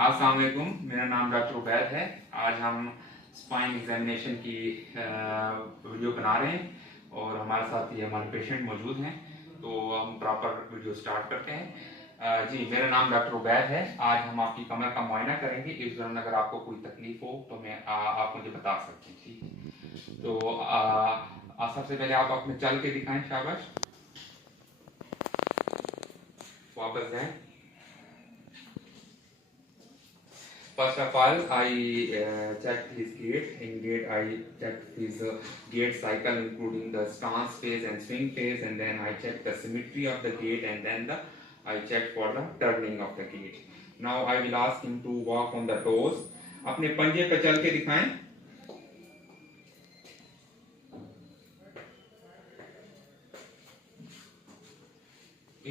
अस्सलाम वालेकुम, मेरा नाम डॉक्टर उबैद है। आज हम स्पाइन एग्जामिनेशन की वीडियो बना रहे हैं और हमारे साथ ये हमारे पेशेंट मौजूद हैं, तो हम प्रॉपर वीडियो स्टार्ट करते हैं। जी, मेरा नाम डॉक्टर उबैद है। आज हम आपकी कमर का मुआयना करेंगे। इस दौरान अगर आपको कोई तकलीफ हो तो आप मुझे बता सकते हैं, ठीक है। तो सबसे पहले आप अपने चल के दिखाएं, शाबाश। वापस जाएं। First of all, I checked his gait. In gait, I checked his gait cycle, including the stance phase and swing phase, and then I checked the symmetry of the gait, and then I checked for the turning of the gait. Now I will ask him to walk on the toes. अपने पंजे पे चल के दिखाएं।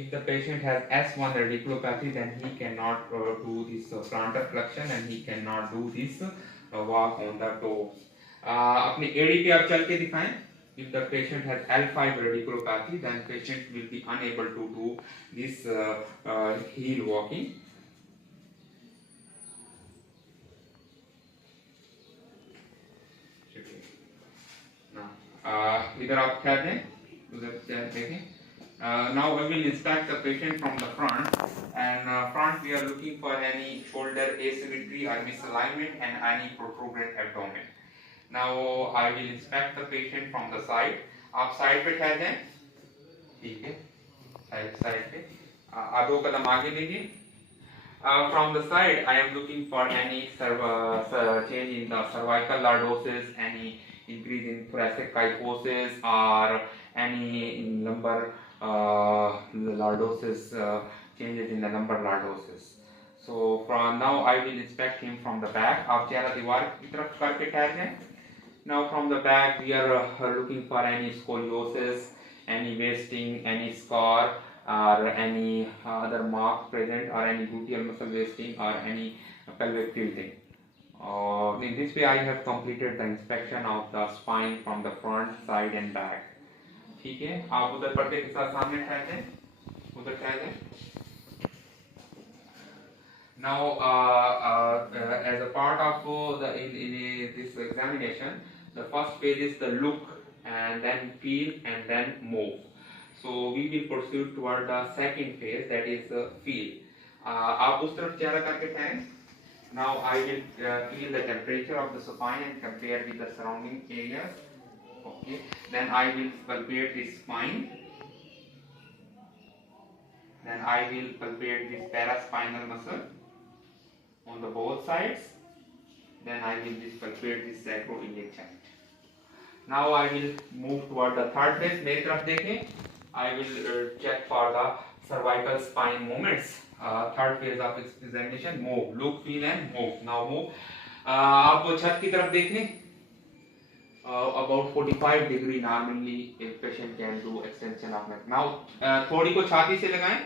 If the patient has S1 radiculopathy, then he cannot do this plantar flexion and he cannot do this walk on the toes. अपने एड़ी पे आप चल के दिखाएं। If the patient has L5 radiculopathy, then patient will be unable to do this heel walking. इधर आप क्या दें, उधर देखें। Now we will inspect the patient from the front, and front we are looking for any shoulder asymmetry or misalignment and any protruded abdomen. Now I will inspect the patient from the side. आप side पे ठहर जाएं, ठीक है। Side पे आप 2 कदम आगे लीजिए। From the side, I am looking for any change in the cervical lordosis, any increase in thoracic kyphosis, or any lumbar lordosis, changes in the lumbar lordosis. So from now, I will inspect him from the back. आप चेहरा दीवार की तरफ करके ठहर जाएं. Now from the back, we are looking for any scoliosis, any wasting, any scar, or any other mark present, or any gluteal muscle wasting, or any pelvic tilting. In this way, I have completed the inspection of the spine from the front, side, and back. ठीक है, आप उधर पर्दे के साथ सामने ठहरते हैं, उधर ठहरते हैं. Now, as a part of in this examination, the first phase is the look, and then feel, and then move. So we will proceed toward the second phase, that is feel. आप उस तरफ चेहरा करके ठहरें. Now I will feel the temperature of the spine and compare with the surrounding areas. Okay. Then I will palpate the spine. Then I will palpate this paraspinal muscle on the both sides. Then I will just palpate this sacroiliac joint. Now I will move toward the third phase. मेरी तरफ देखें. I will check for the cervical spine movements. Third phase of examination. Move, look, feel, and move. Now move. आप छत की तरफ देखें. About 45 degree normally a patient can do extension of neck. Now थोड़ी को छाती से लगाएं.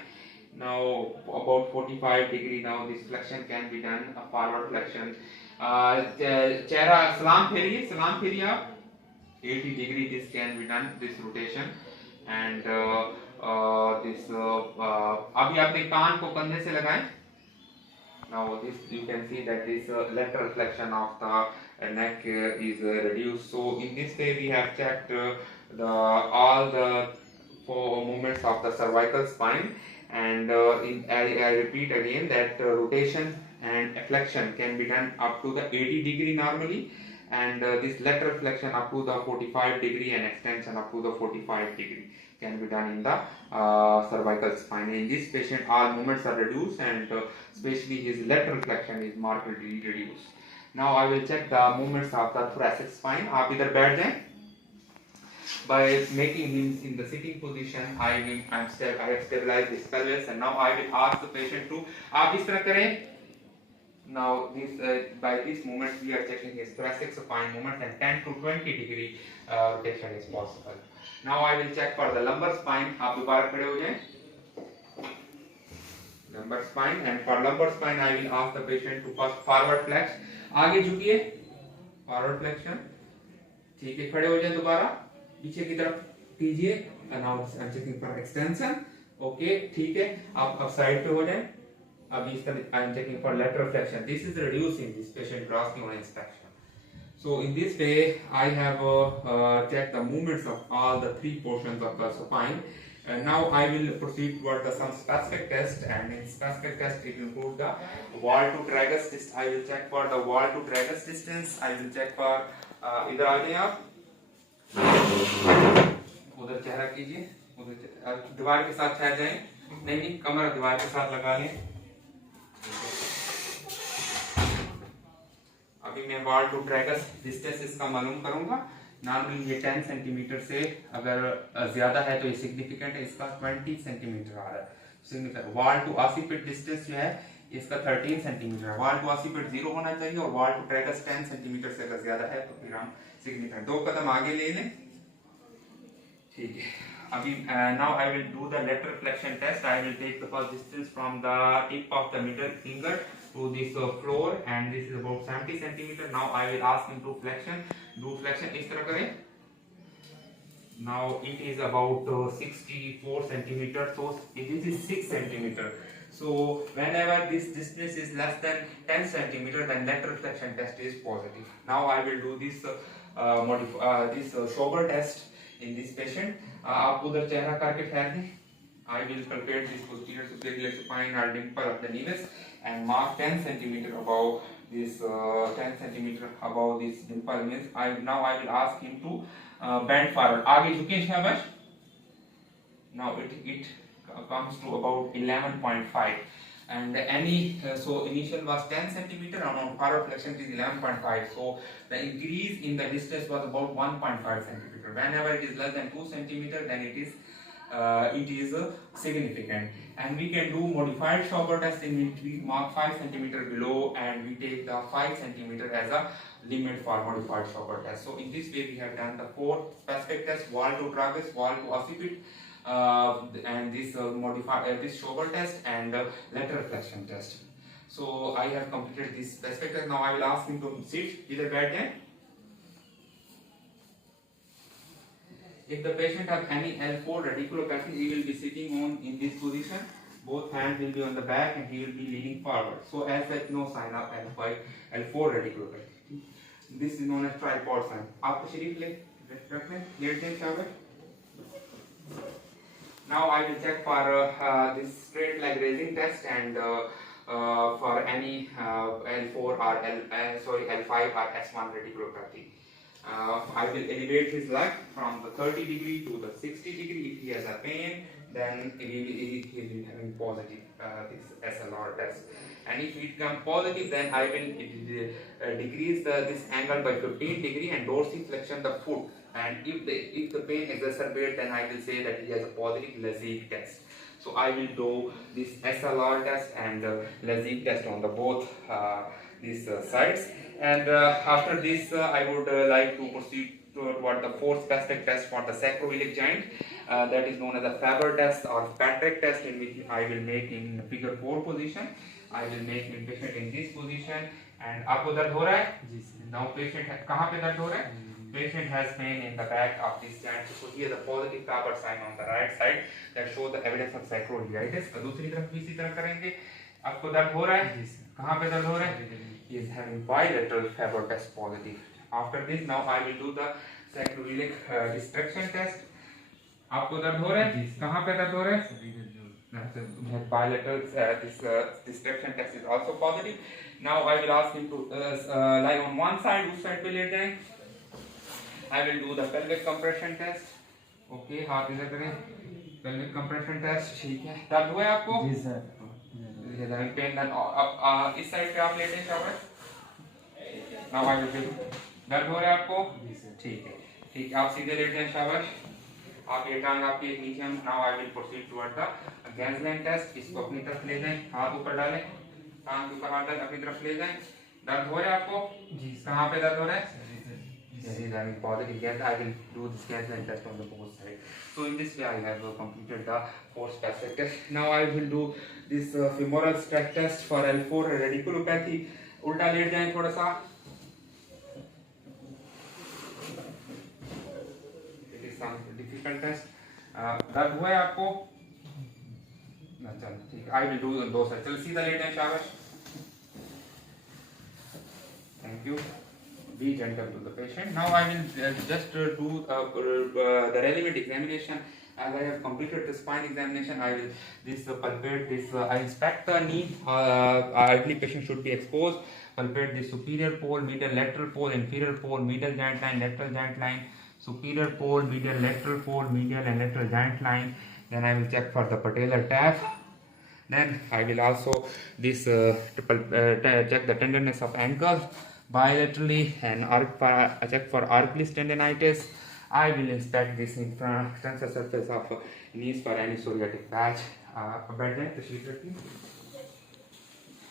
Now about 45 degree. Now this flexion can be done, a forward flexion. चेहरा सलाम फेरिए आप. 80 degree this can be done, this rotation, and this अभी अपने कान को कंधे से लगाएं. Now this you can see that this lateral flexion of the neck is reduced. So in this way we have checked all the 4 movements of the cervical spine, and I repeat again that rotation and flexion can be done up to the 80 degree normally, and this lateral flexion up to the 45 degree and extension up to the 45 degree can be done in the cervical spine. In this patient all movements are reduced, and especially his lateral flexion is markedly reduced. Now I will check the movements of the thoracic spine. आप इधर बैठ जाएं. By making him in the sitting position, I have stabilized his pelvis, and now I will ask the patient to आप इस तरह करें. Now by this movement we are checking his thoracic spine movement, and 10 to 20 degree rotation is possible. Now I will check for the lumbar spine. आप दोबारा खड़े हो जाएं. Lumbar spine, and for lumbar spine I will ask the patient to first forward flex. आगे झुकिए, forward flexion. ठीक है, खड़े हो जाएं. दोबारा पीछे की तरफ कीजिए. Now I'm checking for extension. Okay, ठीक है. आप अब साइड पे हो जाएं. अभी इसका I am checking for lateral flexion. This is reducing this patient grossly on inspection. So in this way, I have checked the movements of all the three portions of the supine. And now I will proceed toward some specific test, and in specific test it will include the wall to tragus distance. I will check for the wall to tragus distance. I will check for इधर आ जाइए आप, उधर चेहरा कीजिए, उधर दीवार के साथ ठहर जाएं, नहीं कमर दीवार के साथ लगा लें। अभी मैं वॉल टू ट्रैगस डिस्टेंस इसका मालूम करूंगा। नॉर्मली ये 10 सेंटीमीटर से अगर ज्यादा है तो ये सिग्निफिकेंट है, इसका 20 सेंटीमीटर आ रहा है सिग्निफिकेंट। वॉल टू ऑसिपिट डिस्टेंस जो है इसका 13 सेंटीमीटर है। वॉल टू ऑसिपिट 0 होना चाहिए और वॉल टू ट्रैगस 10 सेंटीमीटर से अगर ज्यादा है तो फिर हम सिग्निफिकेंट। 2 कदम आगे ले लें, ठीक है। अभी now I will do the lateral flexion test. I will take the first distance from the tip of the middle finger to this floor, and this is about 70 centimeter. Now I will ask him to flexion. Do flexion इस तरह करें। Now it is about 64 centimeter. So this is 6 centimeter. So whenever this distance is less than 10 centimeter, then lateral flexion test is positive. Now I will do this shoulder test in this patient. आप उधर चेहरा करके ठहर दें। I will palpate this posterior superior supine or dimple of the nevus and mark 10 centimeter above this 10 centimeter above this dimple means now I will ask him to bend forward. आगे झुकें शाबाश। Now it comes to about 11.5 and any so initial was 10 centimeter and on forward flexion is 11.5. So the increase in the distance was about 1.5 centimeter. Whenever it is less than 2 centimeter, then it is significant. And we can do modified Schauber test in which we mark 5 centimeter below and we take the 5 centimeter as a limit for modified Schauber test. So in this way we have done the 4 specific tests: wall to tragus, wall to occiput, and this this Schauber test and lateral flexion test. So I have completed this specific test. Now I will ask him to sit. Either bed there. If the patient have any L4 radiculopathy, he will be sitting on in this position. Both hands will be on the back and he will be leaning forward. So as such, no sign of L4 radiculopathy. This is known as tripod sign. आप शरीफ ले रख लें, late जाएं शाबाश। Now I will check for this straight leg raising test and for any L4 or L5 or S1 radiculopathy. I will elevate his leg from the 30 degree to the 60 degree. If he has a pain, then he will be having positive this SLR test. And if it comes positive, then I will decrease this angle by 15 degree and dorsiflexion the foot. And if the pain exacerbates, then I will say that he has a positive LASIK test. So I will do this SLR test and LASIK test on the both these sides. And after this, I would like to proceed toward the 4th specific test for the sacroiliac joint. That is known as the Faber test or Patrick test, in which I will make in figure 4 position. I will make in patient in this position. And आपको दर्द हो रहा है? जी sir. Now patient कहाँ पे दर्द हो रहा है? Patient has pain in the back of this joint. So here the positive Faber sign on the right side that show the evidence of sacroiliitis. दूसरी तरफ भी इसी तरह करेंगे. आपको दर्द हो रहा है? जी सर. कहाँ पे दर्द हो रहा है? He is having bilateral Faber test positive. After this, now I will do the sacroiliac distraction test. आपको दर्द हो रहा है? कहाँ पे दर्द हो रहा है? Bilateral this distraction test is also positive. Now I will ask him to lie on one side. उस side पे लेट जाएं. I will do the pelvic compression test. Okay, हाथ इधर करें. Pelvic compression test, ठीक है. दर्द हुआ है आपको? जी सर. पेन अब इस साइड पे आप लेटे हैं शाबाश। नाउ आई विल दर्द हो रहा है आपको? ठीक है, ठीक है, आप सीधे लेटे हैं शाबाश। आप ये टांग आपकी नीचे। Now I will proceed toward the Gaenslen test. इसको अपनी तरफ ले जाएं, हाथ ऊपर डालें, टांग के ऊपर हाथ डालें, अपनी तरफ ले जाएं। दर्द हो रहा है आपको? जी। कहाँ पे दर्द हो रहा है? Positive. Yes, I will do this ganglia test on the both sides. So in this way, I have completed the 4 specific test. Now I will do this femoral stress test for L4 radiculopathy. उल्टा late जाएं थोड़ा सा. It is some difficult test. दर्द हुआ है आपको? I will do those. Chal see the late and shabash. Thank you. Be gentle to the patient. Now I will just do the relevant examination. As I have completed the spine examination, I will palpate this. I inspect the knee. Ideally, patient should be exposed. Palpate the superior pole, medial lateral pole, inferior pole, medial joint line, lateral joint line, superior pole, medial lateral pole, medial and lateral joint line. Then I will check for the patellar tap. Then I will also check the tenderness of ankle bilaterally and check for arclis tendinitis. I will inspect this extensor surface of knees for any psoriatic patch.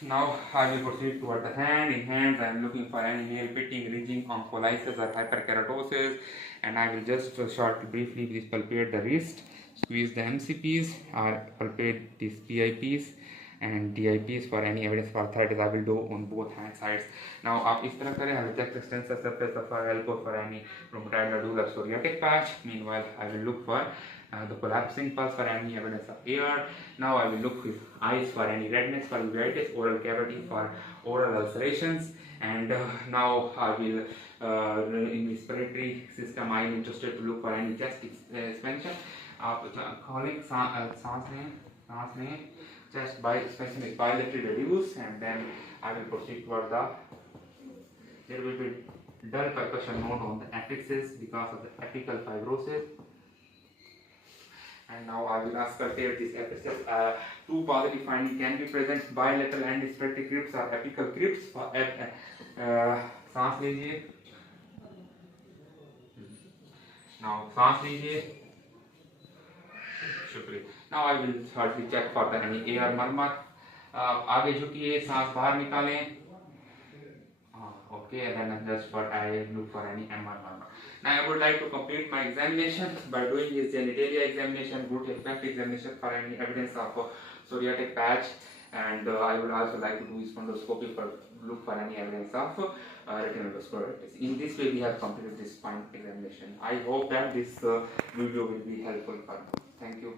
Now I will proceed toward the hand. In hands I am looking for any nail pitting, ridging, oncholysis or hyperkeratosis, and I will just briefly palpate the wrist, squeeze the MCPs, or palpate these PIPs and DIPs for any evidence for arthritis. I will do on both hand sides. Now आप इस तरह करें. I will check the extensor surface of our elbow for any rheumatoid nodular psoriatic patch. Meanwhile, I will look for the collapsing pulse for any evidence of air. Now I will look with eyes for any redness for uveitis, oral cavity for oral ulcerations, and now I will in respiratory system I am interested to look for any chest expansion. आप calling सांस लें chest by expansion is bilaterally reduced, and then I will proceed toward there will be dull percussion node on the apexis because of the apical fibrosis. And now I will auscultate this apexis. Two positive findings can be present: bilateral and disphatic crypts or apical crypts. सांस लीजिए. Now सांस लीजिए. शुक्रिया. Now I will shortly check for the any air murmur. आगे झुकिए, सांस बाहर निकालें. Okay, and then just what I look for any MR murmur. Now I would like to complete my examination by doing this genitalia examination, root effect examination for any evidence of psoriatic patch, and I would also like to do spondoscopy for look for any evidence of retinal vasculitis. In this way, we have completed this spine examination. I hope that this video will be helpful for you. Thank you.